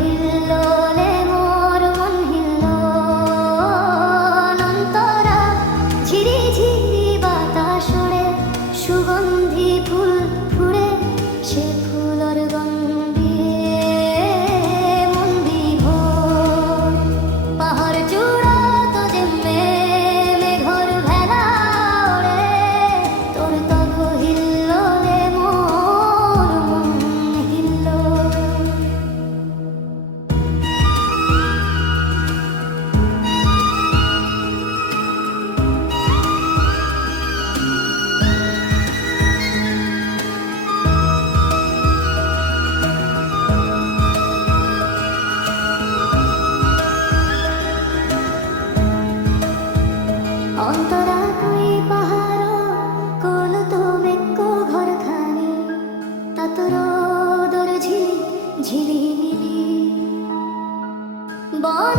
হিল্লোলে মোর মন হিল্লোল অন্তরা ঝিরি ঝিরি বাতাস ওড়ে সুগন্ধি ফুল ফুড়ে সে ফুলর গন্ধে মন বিভোর পাহাড় চূড়া তো যেমে মেঘর ভেলা ওড়ে তোর তব হিল্লোলে মোর মন হিল্লোল অন্তরা কই পাহাড় কোল তো বেক্ক ঘরখানি তাতর দর ঝিলি ঝিলি মিলি বন